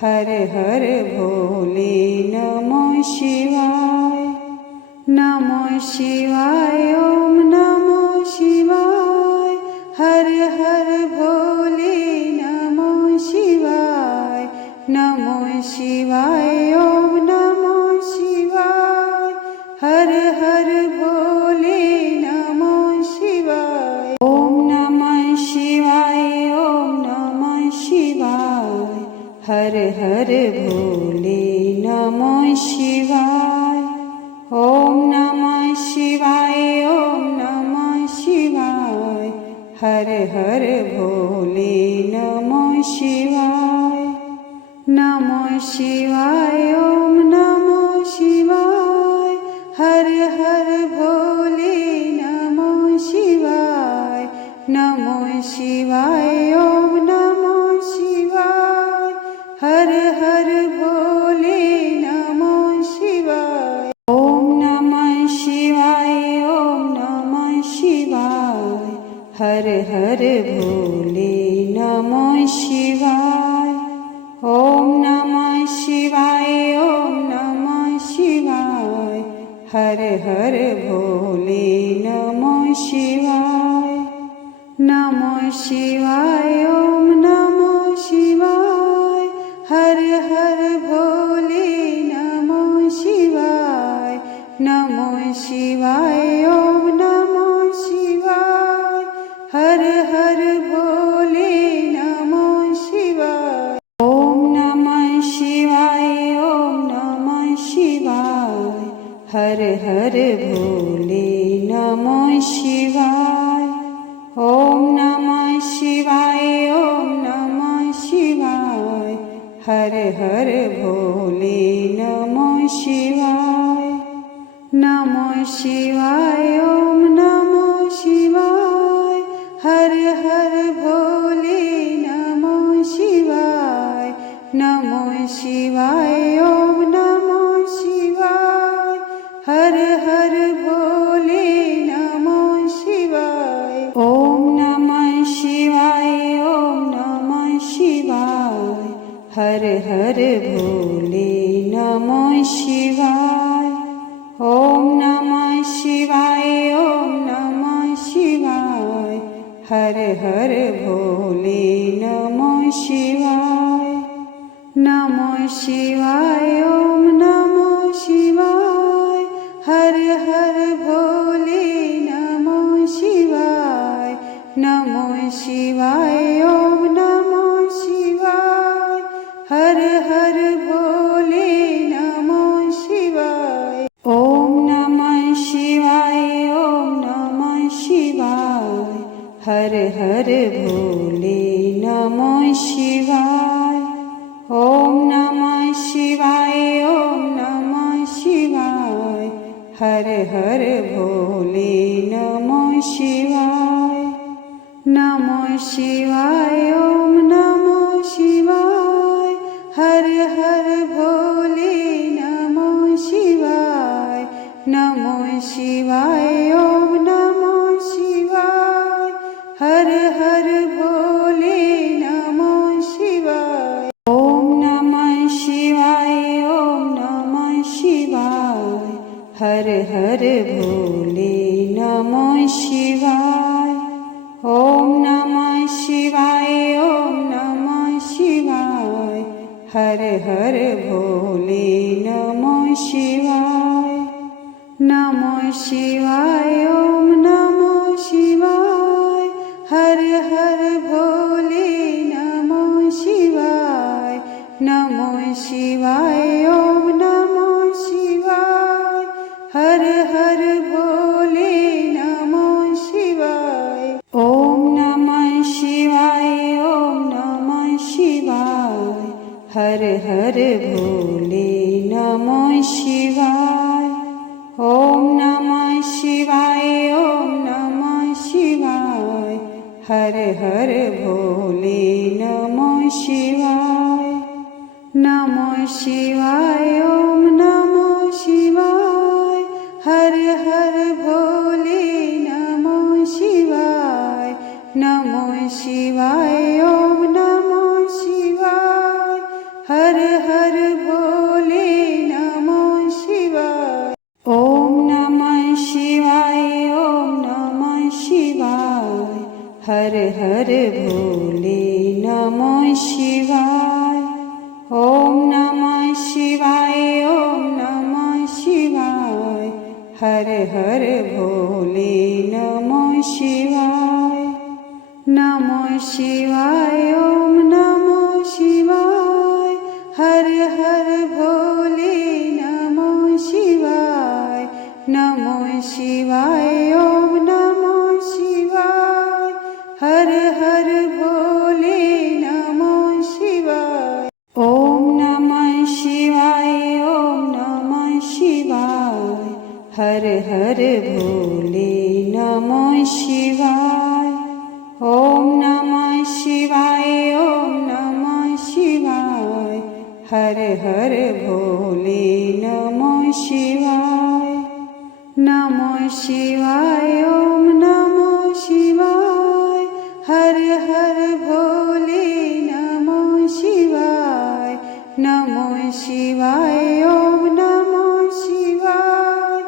हर हर भोले नमो शिवाय। नमो शिवाय ओम नमो शिवाय। हर हर भोले नमो शिवाय। नमो शिवाय ओम नमो शिवाय। हर हर भोले नमो शिवाय। ओम नमः शिवाय ओम नमः शिवाय। हर हर भोले नमो शिवाय। ओम नमः शिवाय ओम नमः शिवाय। हर हर भोले नमो शिवाय। नमो शिवाय ओम नमो शिवाय। हर हर भोले नमो शिवाय। नमो शिवाय ओम नमो शिवाय। हर हर भोले नमो शिवाय। ओम नमः शिवाय ओम नमः शिवाय। हर हर भोले नमो शिवाय। ओम नमः शिवाय ओम नमः शिवाय। हर हर भोले नमो शिवाय। नमो शिवाय ओम नमो शिवाय। हर हर भोले नमो शिवाय। नमो शिवाय ओम नमो शिवाय। हर हर भोले नमो शिवाय। ओम नमः शिवाय ओम नमः शिवाय। हर हर भोले नमो शिवाय। ओम नमः शिवाय ओम नमः शिवाय। हर हर भोले नमो शिवाय। नमो शिवाय ओम नमो शिवाय। हर हर भोले नमो शिवाय। नमो शिवाय ओम नमो शिवाय। हर हर भोले नमो शिवाय। ओम नमः शिवाय ओम नमः शिवाय। हर हर भोले नमो शिवाय। ओम नमः शिवाय ओम नमः शिवाय। हर हर भोले नमो शिवाय। नमो शिवाय ओम नमो शिवाय। हर हर भोले नमो शिवाय। नमो शिवाय ओम नमो शिवाय। हर हर भोले नमो शिवाय। ओम नमः शिवाय ओम नमः शिवाय। हर हर भोले नमो शिवाय। ओम नमः शिवाय ओम नमः शिवाय। हर हर भोले नमो शिवाय। नमो शिवाय ओम नमो शिवाय। हर हर भोले नमो शिवाय। नमो शिवाय ओम नमो शिवाय। हर हर भोले नमो शिवाय। ओम नमः शिवाय ओम नमः शिवाय। हर हर भोले नमो शिवाय। ओम नमः शिवाय ओम नमः शिवाय। हर हर भोले नमो शिवाय। नमो शिवाय ओम नमो शिवाय। हर हर भोले नमो शिवाय। नमो शिवाय ओम नमो शिवाय। हर हर भोले नमो शिवाय। ओम नमः शिवाय ओम नमः शिवाय। हर हर भोले नमो शिवाय। ओम नमः शिवाय ओम नमः शिवाय। हर हर भोले नमो शिवाय। नमो शिवाय ओम नमो शिवाय। हर हर भोले नमो शिवाय। नमो शिवाय ओम नमो शिवाय। हर हर हर भोले नमो शिवाय। नमो शिवाय ओम नमो शिवाय। हर हर भोले नमो शिवाय। नमो शिवाय ओम नमो शिवाय।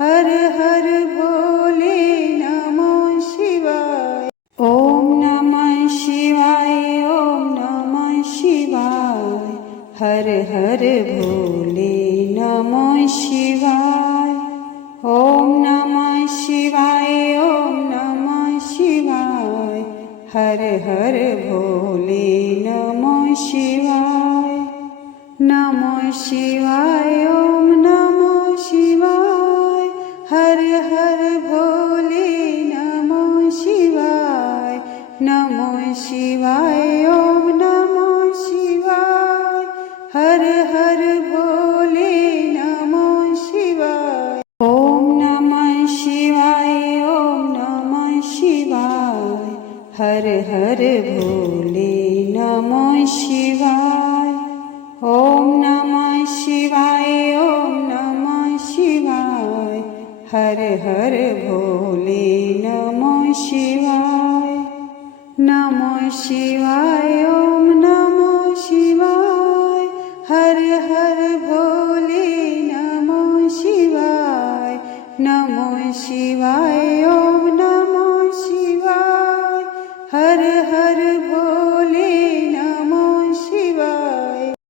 हर हर भोले नमो शिवाय। ओम नमः शिवाय ओम नमः शिवाय। हर हर भोले नमो शिवाय। ओम नमः शिवाय ओम नमः शिवाय। हर हर भोले नमो शिवाय। नमो शिवाय ओम नमो शिवाय। हर हर भोले नमो शिवाय। नमो शिवाय ओम नमो शिवाय। हर हर भोले नमो शिवाय। ओम नमः शिवाय ओम नमः शिवाय। हर हर भोले नमो शिवाय। ओम